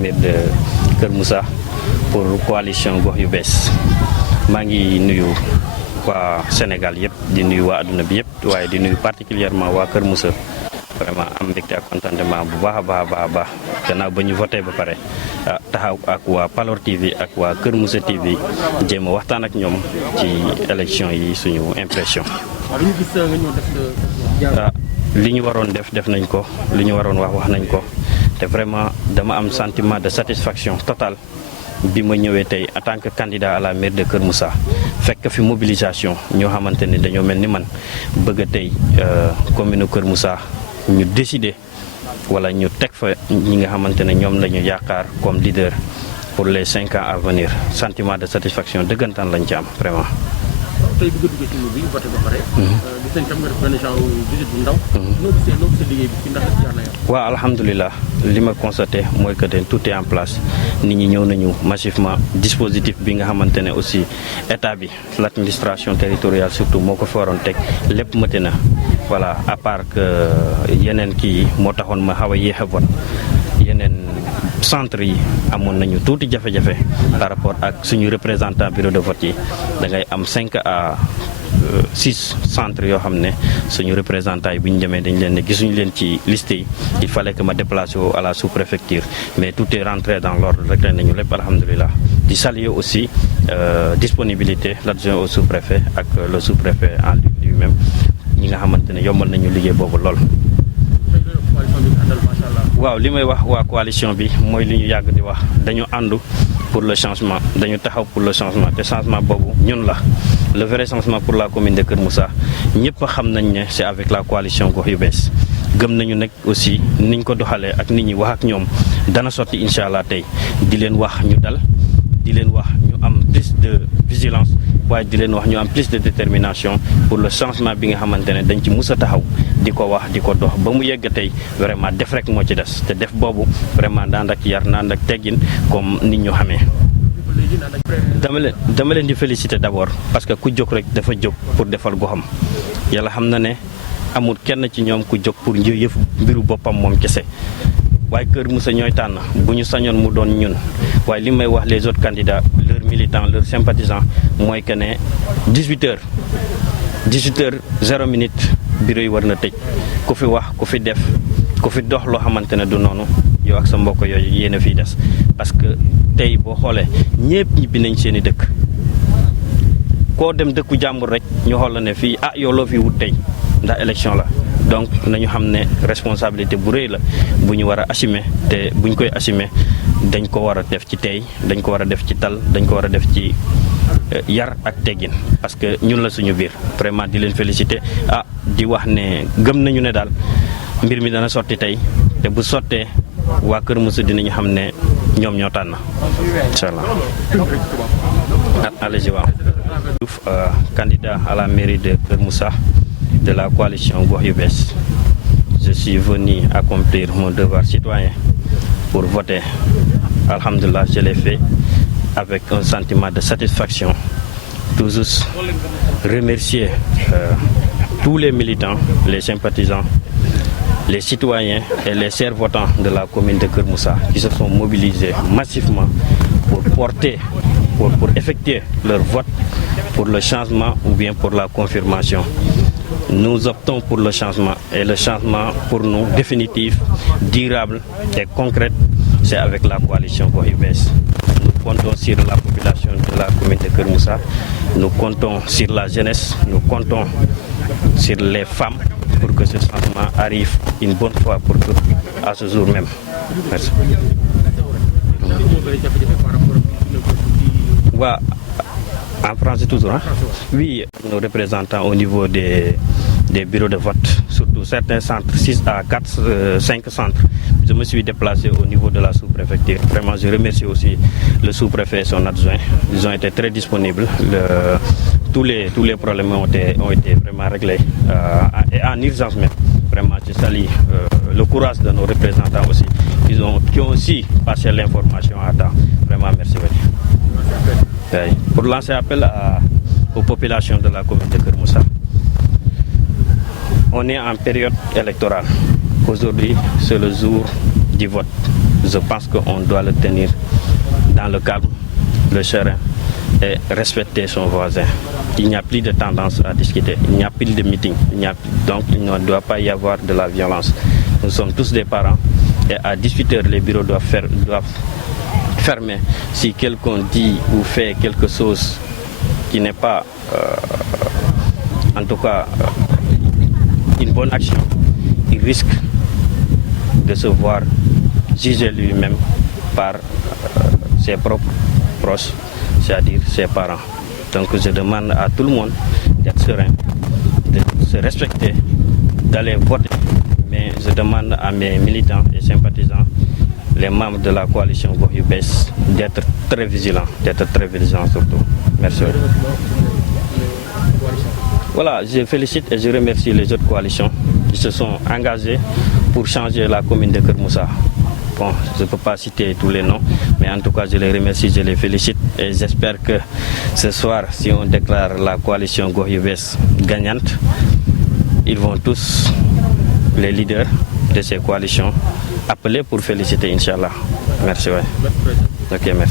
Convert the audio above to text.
mairie de Kër Moussa pour coalition gox yu bees maa ngi nuyu waa Sénégal yëpp di nuyu waa adduna bi yëpp waaye di nuyu particulièrement waa Kër Moussa vraiment am mbégte ak contentement bu baax a baax gannaaw ba ñu voté ba pare taxaw ak waa Palor TV ak waa Kër Moussa TV jéem a waxtaan ak ñoom ci élection yi suñu impression. li ñu waroon def nañ ko li ñu waroon wax nañ ko te vraiment dama am sentiment de satisfaction totale bi ma ñëwee tey en tant que candidat à la mairie de Kër Moussa fekk fi mobilisation ñoo xamante ne dañoo mel ni man bëgg a tey commune Kër Moussa ñu décider wala ñu teg fa ñi nga xamante ne ñoom la ñu yaakaar comme leader pour les 5 ans à venir sentiment de satisfaction dëggantaan lañ ci am vraiment. tey bi nga duggee ci bi voté ba pare. gis nañ tam nga def benn genre visite bu ndaw. noo gisee liggéey bi ci ndax jaar na yoon. waaw alhamdulilah li ma constaté mooy que tout est en place nit ñi ñëw nañu massivement dispositif bi nga xamante ne aussi état bi l' administration territoriale surtout moo ko fi waroon teg lépp mëte na voilà à part que yeneen kii moo taxoon ma xaw a yéex a vote yeneen centre yi amoon nañu tuuti jafe-jafe par rapport ak suñu représentant bureau de vote yi da ngay am 5 à 6 centres yoo xam ne suñu représentant yi bu ñu demee dañ leen ne gisuñu leen ci liste yi il fallait que ma déplacé wu à la sous-préfecture mais tout est rentré dans l'ordre rek nañu lépp alhamdulilah di saluer aussi disponibilité l'adjoint au sous-préfet ak le sous-préfet en lui-même ñi nga xamante ne yombal nañu liggéey boobu lool. waaw li may wax waa coalition bi mooy li ñu yàgg di wax dañu àndu pour le changement dañu taxaw pour le changement te changement boobu ñun la le vrai changement pour la commune de Kër Moussa ñëpp xam nañ ne c'est avec la coalition gox yu bees gëm nañu nag aussi niñ ko doxalee ak nit ñi wax ak ñoom dana sotti incha allah tey di leen wax ñu dal di leen wax ñu am plus de vigilance waaye di leen wax ñu am plus de détermination pour le changement bi nga xamante ne dañ ci mus a taxaw di ko wax di ko dox ba mu yegg tey vraiment def rek moo ci des te def boobu vraiment daan ak yar naan ak teggin comme nit ñu xamee. dama leen di féliciter d'abord parce que ku jóg rek dafa jóg pour defal goxam yàlla xam na ne amul kenn ci ñoom ku jóg pour yëf mbiru boppam moom kese. waaye Kër Moussa ñooy tànn bu ñu sañoon mu doon ñun waaye li may wax les autres candidats leurs militants leurs sympathisants mooy que ne 18h 0 minute bureau yi war na tëj ku fi wax ku fi def ku fi dox loo xamante ne du noonu yow ak sa mbokk yooyu yéen a fiy des parce que tey boo xoolee ñëpp ñibbi nañ seen i dëkk koo dem dëkku jàmbur rek ñu xool la ne fii yow loo fi wut tey ndax élection la. donc nañu xam ne responsabilité bu rëy la bu ñu war a assumer te bu ñu koy assumer dañ ko war a def ci tey dañ ko war a def ci tal dañ ko war a def ci yar ak teggin parce que ñun la suñu biir vraiment di leen féliciter di wax ne gëm nañu ne daal mbir mi dana sotti tey te bu sottee waa Kër Moussa dinañu xam ne ñoom ñoo tànn incha allah. allez-y waaw. Diouf candidat à la mairie de Kër Moussa de la coalition gox yu bees je suis venu accomplir mon devoir citoyen pour voter. Alhamdulillah, je l'ai fait avec un sentiment de satisfaction. Toujours remercier tous les militants, les sympathisants, les citoyens et les chers votants de la commune de Kër Moussa qui se sont mobilisés massivement pour effectuer leur vote pour le changement ou bien pour la confirmation. Nous optons pour le changement et le changement pour nous définitif, durable et concret, c'est avec la coalition Gox Yu Bees. Nous comptons sur la population de la commune de Kër Moussa, nous comptons sur la jeunesse, nous comptons sur les femmes pour que ce changement arrive une bonne fois pour toutes à ce jour même. Merci. Ouais. En français toujours, hein? Oui, nos représentants au niveau des bureaux de vote, surtout certains centres, 6 à 4, 5 centres. Je me suis déplacé au niveau de la sous-préfecture. Vraiment, je remercie aussi le sous-préfet et son adjoint. Ils ont été très disponibles. Tous les problèmes ont été vraiment réglés et en urgence même. Vraiment, je salue le courage de nos représentants aussi, qui ont aussi passé l'information à temps. Vraiment, merci. Pour lancer appel aux populations de la commune de Kër Moussa. On est en période électorale. Aujourd'hui, c'est le jour du vote. je pense qu'on doit le tenir dans le calme, le serein et respecter son voisin. Il n'y a plus de tendance à discuter, il n'y a plus de meeting, donc il ne doit pas y avoir de la violence. Nous sommes tous des parents et à 18h, les bureaux doivent fermer. Si quelqu'un dit ou fait quelque chose qui n'est pas, en tout cas, une bonne action, il risque de se voir juger lui-même par ses propres proches, c'est-à-dire ses parents. Donc je demande à tout le monde d'être serein, de se respecter, d'aller voter. Mais je demande à mes militants et sympathisants, les membres de la coalition Gox Yu Bess, d'être très vigilants surtout. Merci. Voilà, je félicite et je remercie les autres coalitions qui se sont engagées pour changer la commune de Keur Moussa. Bon, je ne peux pas citer tous les noms, mais en tout cas, je les remercie, je les félicite et j'espère que ce soir, si on déclare la coalition Gox Yu Bess gagnante, ils vont tous, les leaders de ces coalitions, appeler pour féliciter, Inch'Allah. Merci. Ouais. Ok, merci.